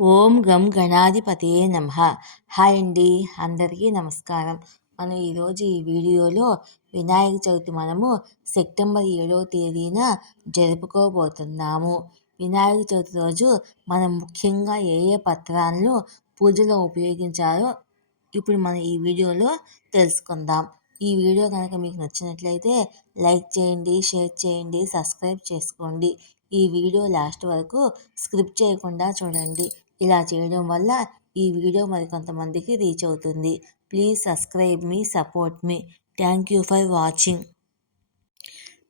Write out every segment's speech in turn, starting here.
ఓం గం గణాధిపతయే నమః. హాయ్ అండి, అందరికీ నమస్కారం. మనం ఈరోజు ఈ వీడియోలో వినాయక చవితి మనము సెప్టెంబర్ 7వ తేదీన జరుపుకోబోతున్నాము. వినాయక చవితి రోజు మనం ముఖ్యంగా ఏ ఏ పత్రాలను పూజలో ఉపయోగించాలో ఇప్పుడు మనం ఈ వీడియోలో తెలుసుకుందాం. ఈ వీడియో కనుక మీకు నచ్చినట్లయితే లైక్ చేయండి, షేర్ చేయండి, సబ్స్క్రైబ్ చేసుకోండి. ఈ వీడియో లాస్ట్ వరకు స్క్రిప్ట్ చేయకుండా చూడండి. ఇలా చేయడం వల్ల ఈ వీడియో మరికొంతమందికి రీచ్ అవుతుంది. Please subscribe me, support me. Thank you for watching.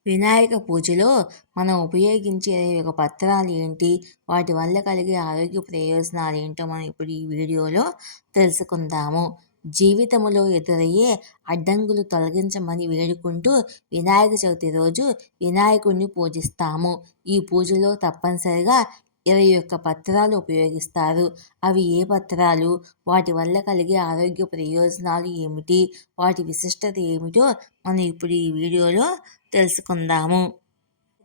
Vinayaka పూజలో మనం ఉపయోగించే ఒక పత్రాలు ఏంటి, వాటి వల్ల కలిగే ఆరోగ్య ప్రయోజనాలు ఏంటో మనం ఇప్పుడు ఈ వీడియోలో తెలుసుకుందాము. జీవితంలో ఎదురయ్యే అడ్డంకులు తొలగించమని వేడుకుంటూ వినాయక చవితి రోజు వినాయకుడిని పూజిస్తాము. ఈ పూజలో తప్పనిసరిగా 21 పత్రాలు ఉపయోగిస్తారు. అవి ఏ పత్రాలు, వాటి వల్ల కలిగే ఆరోగ్య ప్రయోజనాలు ఏమిటి, వాటి విశిష్టత ఏమిటో మనం ఇప్పుడు ఈ వీడియోలో తెలుసుకుందాము.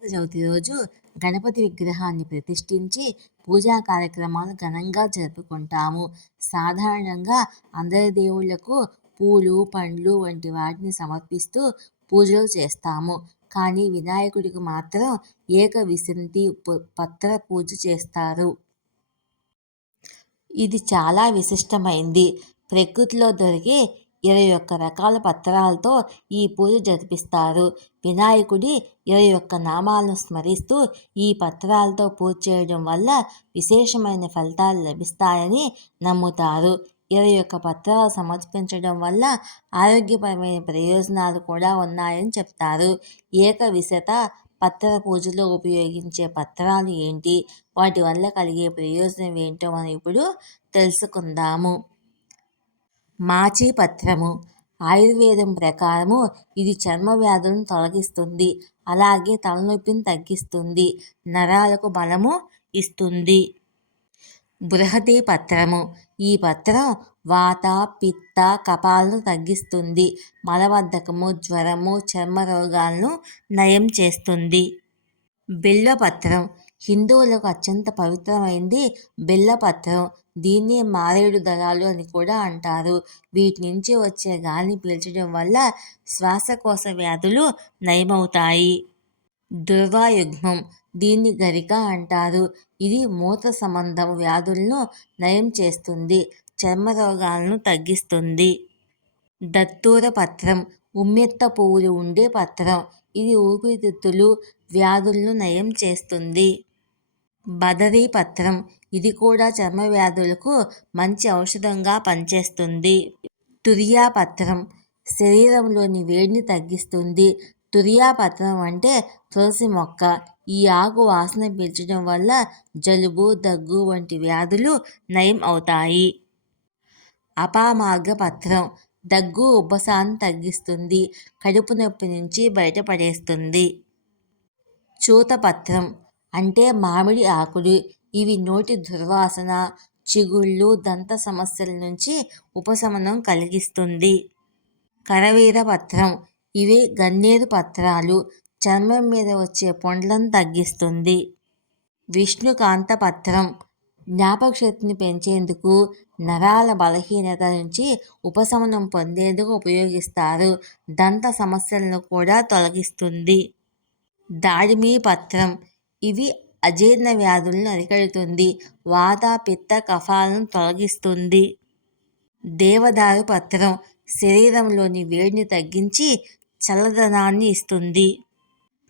చవితి రోజు గణపతి విగ్రహాన్ని ప్రతిష్ఠించి పూజా కార్యక్రమాలు ఘనంగా జరుపుకుంటాము. సాధారణంగా అందరి దేవుళ్లకు పూలు, పండ్లు వంటి వాటిని సమర్పిస్తూ పూజలు చేస్తాము. కానీ వినాయకుడికి మాత్రం ఏకవిశంతి పత్ర పూజ చేస్తారు. ఇది చాలా విశిష్టమైంది. ప్రకృతిలో దొరికే 21 రకాల పత్రాలతో ఈ పూజ జరిపిస్తారు. వినాయకుడి 21 నామాలను స్మరిస్తూ ఈ పత్రాలతో పూజ చేయడం వల్ల విశేషమైన ఫలితాలు లభిస్తాయని నమ్ముతారు. 21 పత్రాలు సమర్పించడం వల్ల ఆరోగ్యపరమైన ప్రయోజనాలు కూడా ఉన్నాయని చెప్తారు. ఏకవిశత పత్ర పూజలో ఉపయోగించే పత్రాలు ఏంటి, వాటి వల్ల కలిగే ప్రయోజనం ఏంటో మనం ఇప్పుడు తెలుసుకుందాము. మాచి పత్రము. ఆయుర్వేదం ప్రకారము ఇది చర్మ వ్యాధులను తొలగిస్తుంది, అలాగే తలనొప్పిని తగ్గిస్తుంది, నరాలకు బలము ఇస్తుంది. బృహతి పత్రము. ఈ పత్రం వాత, పిత్త, కఫాలను తగ్గిస్తుంది, మలబద్ధకము, జ్వరము, చర్మ రోగాలను నయం చేస్తుంది. బిల్వపత్రం. హిందువులకు అత్యంత పవిత్రమైంది బిల్వపత్రం. దీన్ని మారేడు దళాలు అని కూడా అంటారు. వీటి నుంచి వచ్చే గాలిని పీల్చడం వల్ల శ్వాసకోశ వ్యాధులు నయమవుతాయి. దుర్వాయుగ్మం. దీన్ని గరిక అంటారు. ఇది మూత్ర సంబంధ వ్యాధులను నయం చేస్తుంది, చర్మ రోగాలను తగ్గిస్తుంది. దత్తూర పత్రం. ఉమ్మెత్త పువ్వులు ఉండే పత్రం. ఇది ఊపిరితిత్తులు వ్యాధులను నయం చేస్తుంది. బదరీ పత్రం. ఇది కూడా చర్మ వ్యాధులకు మంచి ఔషధంగా పనిచేస్తుంది. తురియా పత్రం. శరీరంలోని వేడిని తగ్గిస్తుంది. తురియా పత్రం అంటే తులసి మొక్క. ఈ ఆకు వాసన పీల్చడం వల్ల జలుబు, దగ్గు వంటి వ్యాధులు నయం అవుతాయి. అపామార్గ పత్రం. దగ్గు, ఉబ్బసాన్ని తగ్గిస్తుంది, కడుపు నొప్పి నుంచి బయటపడేస్తుంది. చూతపత్రం అంటే మామిడి ఆకులు. ఇవి నోటి దుర్వాసన, చిగుళ్ళు, దంత సమస్యల నుంచి ఉపశమనం కలిగిస్తుంది. కరవీర పత్రం. ఇవి గన్నేరు పత్రాలు. చర్మం మీద వచ్చే పొండ్లను తగ్గిస్తుంది. విష్ణుకాంత పత్రం. జ్ఞాపకశక్తిని పెంచేందుకు, నరాల బలహీనత నుంచి ఉపశమనం పొందేందుకు ఉపయోగిస్తారు. దంత సమస్యలను కూడా తొలగిస్తుంది. దాడిమి పత్రం. ఇవి అజీర్ణ వ్యాధులను అరికడుతుంది, వాత, పిత్త, కఫాలను తొలగిస్తుంది. దేవదారు పత్రం. శరీరంలోని వేడిని తగ్గించి చల్లదనాన్ని ఇస్తుంది.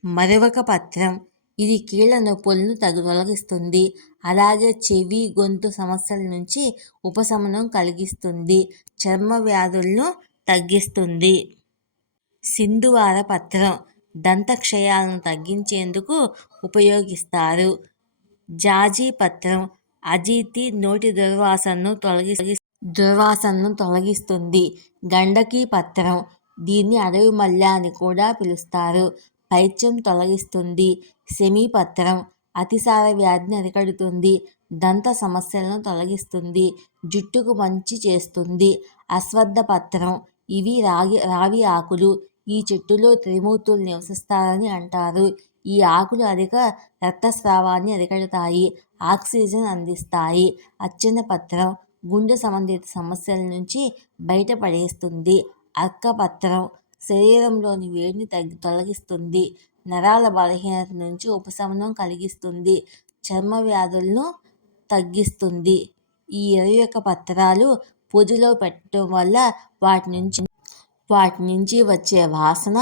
మరువక పత్రం. ఇది కీళ్ళ నొప్పులను తొలగిస్తుంది, అలాగే చెవి, గొంతు సమస్యల నుంచి ఉపశమనం కలిగిస్తుంది, చర్మ వ్యాధులను తగ్గిస్తుంది. సింధువార పత్రం. దంతక్షయాలను తగ్గించేందుకు ఉపయోగిస్తారు. జాజి పత్రం. అజీర్తి, నోటి దుర్వాసనను తొలగిస్తుంది. గండకీ పత్రం. దీన్ని అడవి మల్లె అని కూడా పిలుస్తారు. పైత్యం తొలగిస్తుంది. శమీపత్రం. అతిసార వ్యాధిని అరికడుతుంది, దంత సమస్యలను తొలగిస్తుంది, జుట్టుకు మంచి చేస్తుంది. అశ్వత్థ పత్రం. ఇవి రావి ఆకులు. ఈ చెట్టులో త్రిమూర్తులు నివసిస్తారని అంటారు. ఈ ఆకులు అధిక రక్తస్రావాన్ని అరికడతాయి, ఆక్సిజన్ అందిస్తాయి. అర్చన పత్రం గుండె సంబంధిత సమస్యల నుంచి బయటపడేస్తుంది. అర్కపత్రం శరీరంలోని వేడిని తొలగిస్తుంది, నరాల బలహీనత నుంచి ఉపశమనం కలిగిస్తుంది, చర్మ వ్యాధులను తగ్గిస్తుంది. ఈ 21 పత్రాలు పూజలో పెట్టడం వల్ల వాటి నుంచి వచ్చే వాసన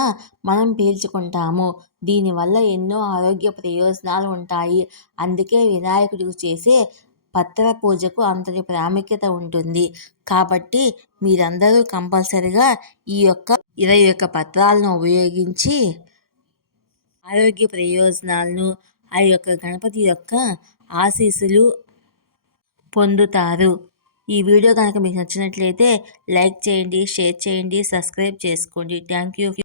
మనం పీల్చుకుంటాము. దీనివల్ల ఎన్నో ఆరోగ్య ప్రయోజనాలు ఉంటాయి. అందుకే వినాయకుడికి చేసే పత్ర పూజకు అంతటి ప్రాముఖ్యత ఉంటుంది. కాబట్టి మీరందరూ కంపల్సరిగా ఈ యొక్క 21 పత్రాలను ఉపయోగించి ఆరోగ్య ప్రయోజనాలను, ఆ యొక్క గణపతి యొక్క ఆశీస్సులు పొందుతారు. ఈ వీడియో కనుక మీకు నచ్చినట్లయితే లైక్ చేయండి, షేర్ చేయండి, సబ్స్క్రైబ్ చేసుకోండి. Thank you.